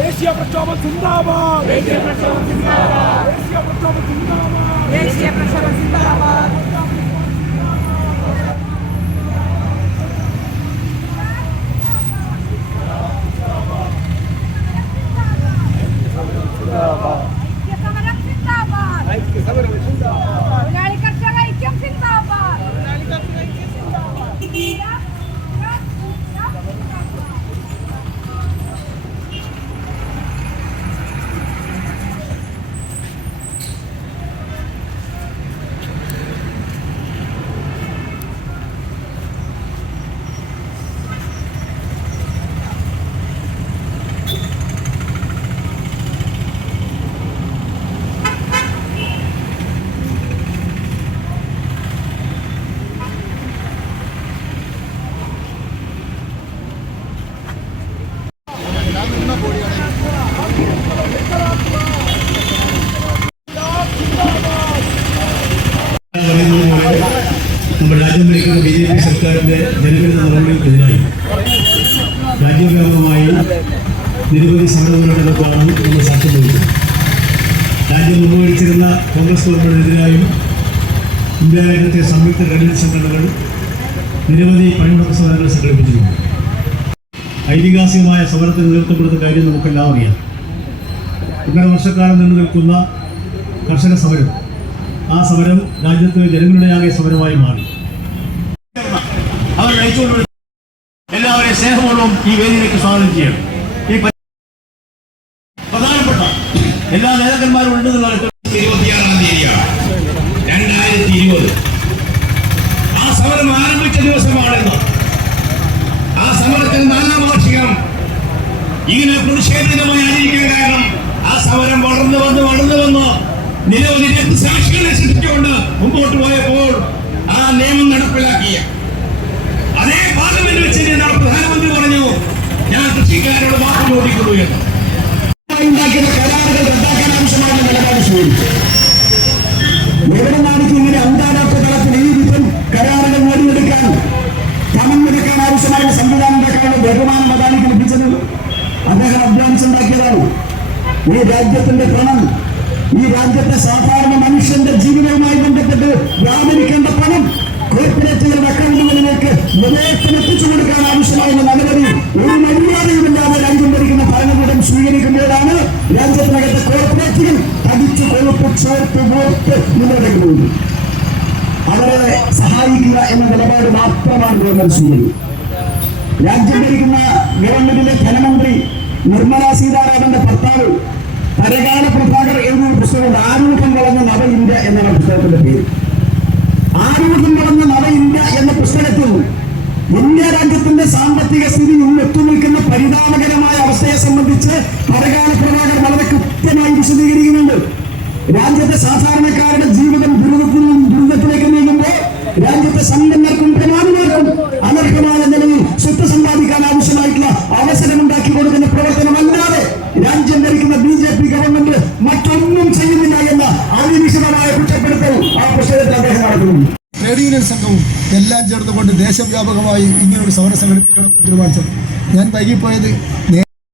ദേശീയ പ്രക്ഷോഭം സിന്ദാബാദ്. ദേശീയ പ്രക്ഷോഭം സിന്ദാബാദ്. ദേശീയ പ്രക്ഷോഭം സിന്ദാബാദ്. ദേശീയ പ്രക്ഷോഭം സിന്ദാബാദ്. നമ്മുടെ രാജ്യം ഭരിക്കുന്ന ബി ജെ പി സർക്കാരിന്റെ ജനവിരുദ്ധ നടപടികൾക്കെതിരായി രാജ്യവ്യാപകമായി നിരവധി സമരമുന്നേറ്റങ്ങൾക്കാണ് നമ്മൾ സാക്ഷ്യം വഹിച്ചത് രാജ്യം നിർവഹിച്ചിരുന്ന കോൺഗ്രസ് സംയുക്ത ദളിത് സംഘടനകൾ നിരവധി പണിമുടക്ക സമരങ്ങൾ സംഘടിപ്പിച്ചിട്ടുണ്ട് ഐതിഹാസികമായ സമരത്തിന് നേതൃത്വം കൊടുത്ത കാര്യം നമുക്കെല്ലാം അറിയാം. ഒന്നര വർഷക്കാലം നീണ്ടു നിൽക്കുന്ന കർഷക സമരം ആ സമരം രാജ്യത്ത് ജനങ്ങളുടെയാകെ സമരമായി മാറി. അവർ എല്ലാവരെയും സ്നേഹപൂർവം ഈ വേദിയിലേക്ക് സ്വാഗതം ചെയ്യണം. ഈ പ്രധാനപ്പെട്ട എല്ലാ നേതാക്കന്മാരും ഉണ്ട് രണ്ടായിരത്തി ഇരുപത് ആ സമരം ആരംഭിച്ച ദിവസമാണെന്ന് ആ സമരത്തിൽ നാലാം ഇങ്ങനെ പ്രതിഷേധമായി അറിയിക്കാൻ കാരണം ആ സമരം വളർന്നു വന്ന് വളർന്നു വന്ന്. നിരവധി രക്തസാക്ഷികളെ സൃഷ്ടിച്ചുകൊണ്ട് മുമ്പോട്ട് പോയപ്പോൾ ആ നിയമം നടപ്പിലാക്കിയ. അതേ പാർലമെന്റ് വെച്ച് ഞാൻ പ്രധാനമന്ത്രി പറഞ്ഞു ഞാൻ കൃഷിക്കാരോട് വാക്ക് ചോദിക്കുന്നു എന്ന്. സ്വീകരിച്ചു. ആവശ്യമായ സംവിധാനം ഉണ്ടാക്കാനുള്ള ബഹുമാനം അദ്ദേഹം അധ്വാനിച്ചുണ്ടാക്കിയതാണ് ഈ രാജ്യത്തിന്റെ പണം ഈ രാജ്യത്തെ സാധാരണ മനുഷ്യന്റെ ജീവിതവുമായി ബന്ധപ്പെട്ട് വ്യാപരിക്കേണ്ട പണം കോർപ്പറേറ്റുകളുടെ അക്കൗണ്ടുകളിലേക്ക് നിലയത്തിന് എത്തിച്ചു കൊടുക്കാൻ ആവശ്യമായ നടപടി ഒരു മര്യാദയുമില്ലാതെ രാജ്യം ഭരിക്കുന്ന ഭരണകൂടം സ്വീകരിക്കുമ്പോഴാണ് രാജ്യത്തിനകത്ത് കോർപ്പറേറ്റുകൾ തടിച്ചു കൊഴുപ്പ് ചോർത്ത് വോട്ട് മുന്നോട്ടേക്ക് അവരെ സഹായിക്കുക എന്ന നിലപാട് മാത്രമാണ് ഗവൺമെന്റ് സ്വീകരിക്കുന്നത്. രാജ്യം ഭരിക്കുന്ന ഗവൺമെന്റിലെ ധനമന്ത്രി നിർമ്മല സീതാരാമന്റെ ഭർത്താവ് പരകാല പ്രഭാകർ എഴുതിയ പുസ്തകമുണ്ട് ആരൂഢം കളഞ്ഞ നവ ഇന്ത്യ എന്നാണ് പുസ്തകത്തിന്റെ പേര്. ആരൂഢം കളഞ്ഞ നവ ഇന്ത്യ എന്ന പുസ്തകത്തിൽ ഇന്ത്യ രാജ്യത്തിന്റെ സാമ്പത്തിക സ്ഥിതി ഇന്ന് നിൽക്കുന്ന പരിതാപകരമായ അവസ്ഥയെ സംബന്ധിച്ച് പരകാല പ്രഭാകർ വളരെ കൃത്യമായി വിശദീകരിക്കുന്നുണ്ട്. രാജ്യത്തെ സാധാരണക്കാരുടെ ജീവിതം ദുരിതത്തിൽ ദുരിതത്തിലേക്ക് നീങ്ങുമ്പോൾ രാജ്യത്തെ സമ്പന്നർക്കും ഭരിക്കുന്ന ബി ജെ പി ഗവൺമെന്റ് മറ്റൊന്നും ചെയ്യുന്നില്ല എന്ന അതിവിശദമായ കുറ്റപ്പെടുത്തൽ ആ പ്രശ്നത്തിൽ അദ്ദേഹം നടത്തുന്നു. ട്രേഡ് യൂണിയൻ സംഘവും എല്ലാം ചേർന്നുകൊണ്ട് ദേശവ്യാപകമായി ഇങ്ങനൊരു സമരം സംഘടിപ്പിക്കണം തീരുമാനിച്ചത്. ഞാൻ വൈകിപ്പോയത്